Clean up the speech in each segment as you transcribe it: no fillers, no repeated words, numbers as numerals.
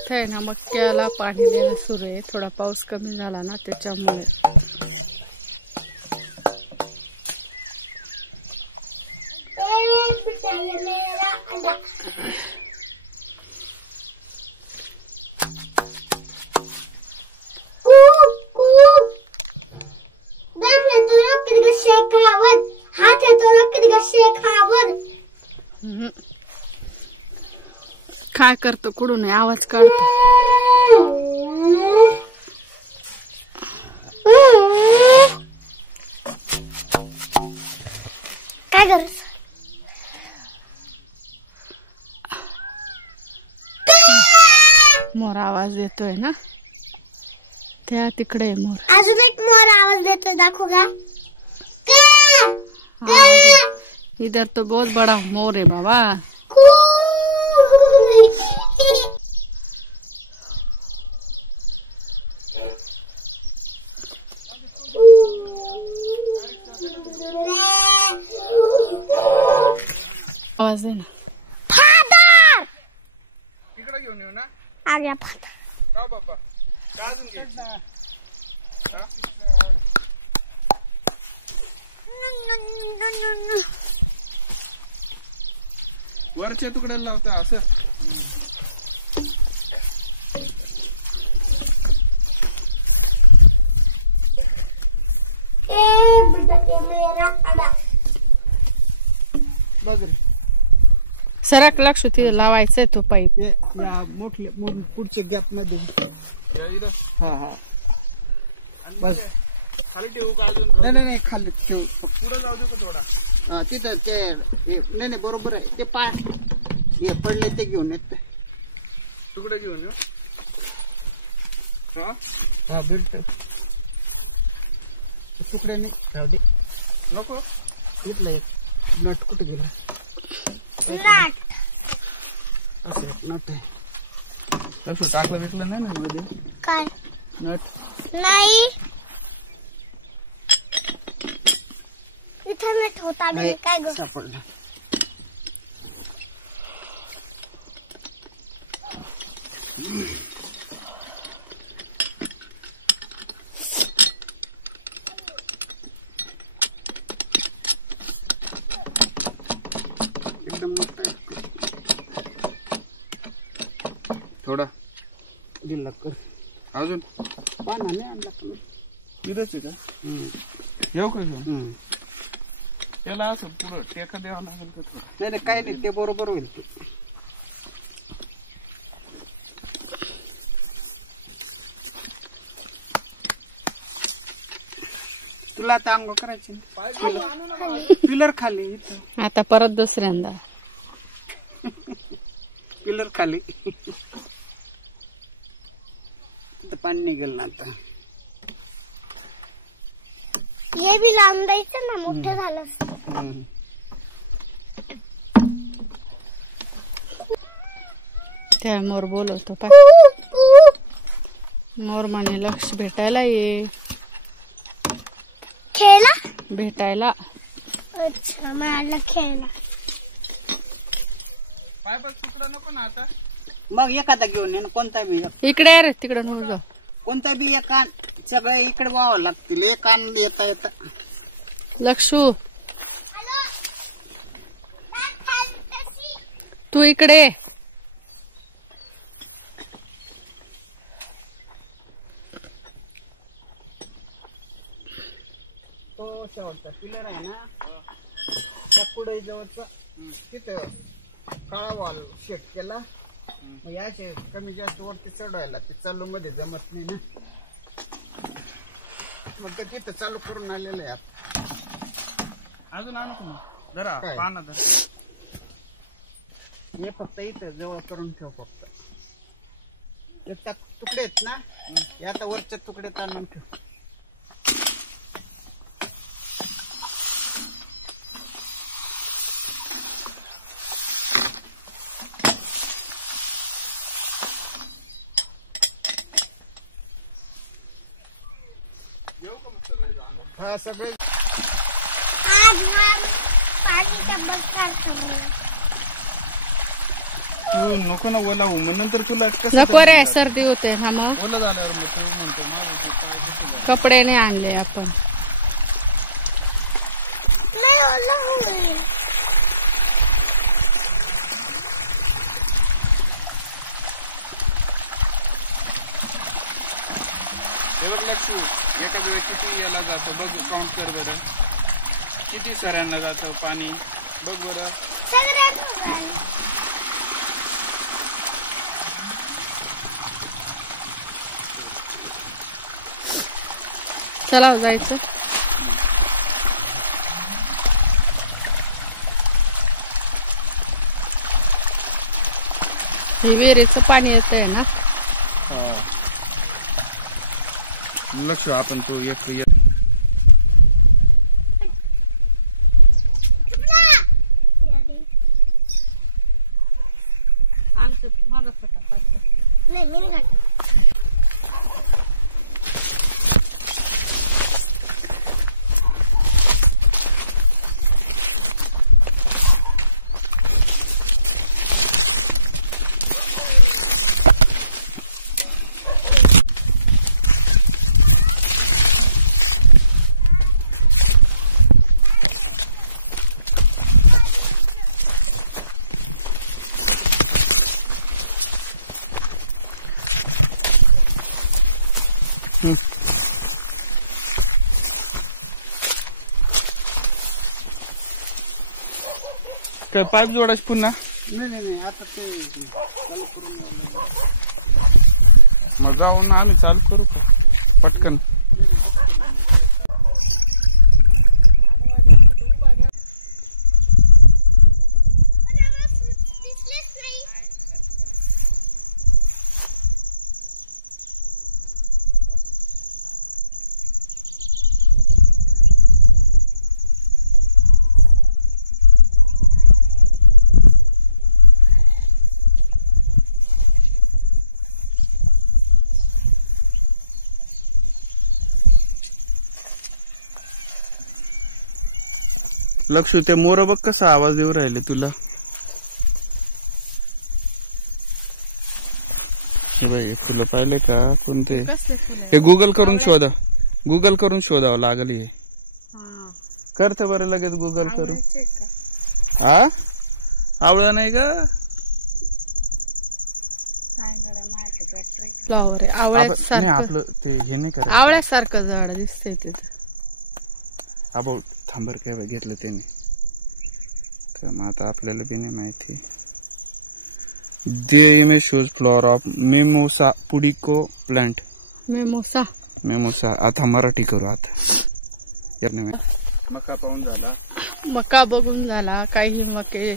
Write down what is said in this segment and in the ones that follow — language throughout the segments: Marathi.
इथं आहे ना मक्याला पाणी देणं सुरू आहे. थोडा पाऊस कमी झाला ना त्याच्यामुळे. काय करतो कुठून आवाज काढतो. काय करत मोर आवाज देतोय ना. त्या तिकडे आहे मोर. अजून एक मोर आवाज देतोय, दाखवू का? इधर तो बहुत बड़ा मोर है बाबा. आवाज दे ना. फादर तिकडे घेऊन येऊ ना. आ गया फादर. का बाबा का अजून घ्यायचं? वरच्या तुकड्याला लावता असं. बघ रे सरक लक्ष तिथे लावायचंय तो पाईप. या मोठल्या पुढच्या गॅप मध्ये. हा हा बस खाली ठेवू का अजून? नाही नाही खाली ठेवू. पुढे जाऊ दे का थोडा? तिथं ते नाही नाही बरोबर आहे. ते पाय हे पडले ते घेऊन येत. तुकडे घेऊन येऊ. हा भेटत. तुकडे नाही राहू दे. नको घेतलं एक नट. कुठे गेला? नट असं एक नट आहे. लक्ष टाकलं भेटलं नाही ना मध्ये. काय नट नाही इथं नट होता बी काय ग? सापडला. एकदम मोठा आहे. थोडा दिला कर अजून. पाना नाही आणला का? तिथंच आहे का? येऊ का घेऊन? त्याला असं पुढं टेका द्यावा लागेल का थोडं? नाही नाही काही नाही, ते बरोबर होईल. ते तुला आता अंघोळ करायची. पिलर खाली इथं. आता परत दुसऱ्यांदा पिलर खाली. पाणी निघेल ना आता. हे बी लावून द्यायचं ना, मोठं झालं. त्या मोर बोलवतो पाय. मोर म्हणे लक्ष भेटायला ये. खेळला भेटायला. अच्छा मला खेळला. पाय बस तुकडा नको ना आता. मग एखादा घेऊन ये ना. कोणता बी. इकडे रे तिकडे नको जाऊ. कोणता बी एक कान. सगळे इकडे व्हावं लागतील. एक कान येता येता. लक्षू तू इकडे. तो शेवटचा पिलर आहे ना, त्या पुढे जवळचा तिथं काळा वॉल शेट केला. मग याचे कमी जास्त वरती चढवायला ते चालू मध्ये जमत नाही ना. मग ते तिथं चालू करून आलेलं आहे. अजून आणू का मग? जरा पाना जरा. हे फक्त इथं जवळ करून ठेव. फक्त तुकडे आहेत ना, हे आता वरच्या तुकड्यात आणून ठेव. हा सगळे आज पाणी बघ. तू नको ना ओला हो मग नंतर तुला नको रे सर्दी होते ना मग ओला झाल्यावर मग तू म्हणतो माझं कपडे नाही आणले आपण. नाही ओला होईल. लक्ष्मी एखाद्या वेळी किती याला जातं बघ काउंट कर बरं किती सऱ्यांना जातं पाणी बघ बरं. चला जायचं. हे विहिरीचं पाणी येतंय ना. लक्ष आपण तो एक काय पाईप जोडायचं पुन्हा. नाही आता ते चालू करून मग जाऊन आम्ही चालू करू का पटकन. लक्ष ते मोर बघ कसा आवाज देऊ राहिले तुला. हे बाई फुलं पाहिले का कोणते. हे गुगल करून शोधा. गुगल करून शोधावं लागल. हे करते बरं लगेच गुगल करून. हा आवळा नाही का फ्लॉवर आहे. आवळ्यासारखं आपलं ते हे नाही करत. आवळ्यासारखं झाड दिसतंय तिथं. अबो थांबर काय घेतलं त्याने तर मग आता आपल्याला बी नाही माहिती. The image shows flower of Mimosa pudico plant. Mimosa आता मराठी करू. आता मका पाहून झाला. मका बघून झाला. काही मके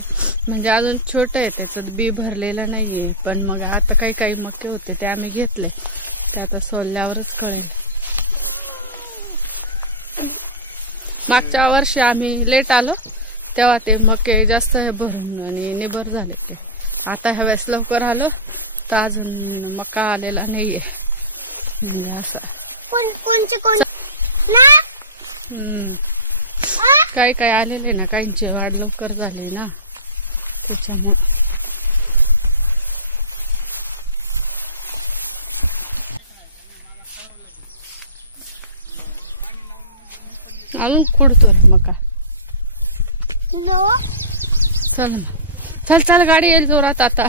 म्हणजे अजून छोटे आहे त्याच्यात बी भरलेलं नाहीये. पण मग आता काही काही मके होते ते आम्ही घेतले. ते आता सोलल्यावरच कळेल. मागच्या वर्षी आम्ही लेट आलो तेव्हा ते मके जास्त भरून आणि निबर झाले ते. आता ह्या वेळेस लवकर आलो तर अजून मका आलेला नाहीये. म्हणजे असं काही काही आलेले ना. काहींची वाढ लवकर झाली ना त्याच्यामुळे. अजून खुडतो रे मका. चल ना चल चल गाडी येईल जोरात आता.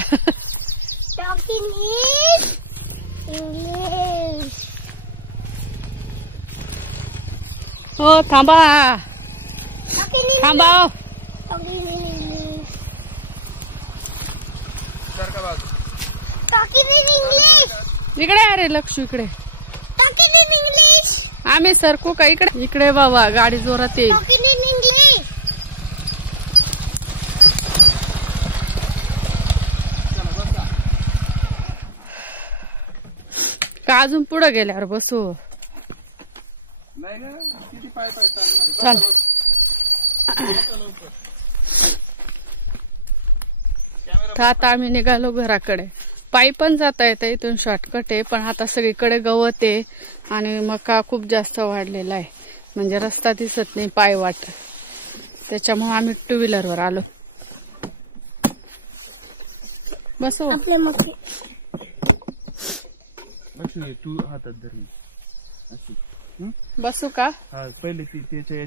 हो थांबा थांबा. इकडे अरे लक्ष इकडे. आम्ही सरकू का इकडे. इकडे बाबा गाडी जोरात येईल. का अजून पुढे गेल्यावर बसू. चल आता आम्ही निघालो घराकडे. पायी पण जाता येतं इथून शॉर्टकट आहे. पण आता सगळीकडे गवत आहे आणि मका खूप जास्त वाढलेला आहे. म्हणजे रस्ता दिसत नाही पाय वाट. त्याच्यामुळे आम्ही 2 व्हीलरवर आलो. बसू आपले मके अशी तू हातात धरून अशी बसू का हा पहिले ती त्याच्या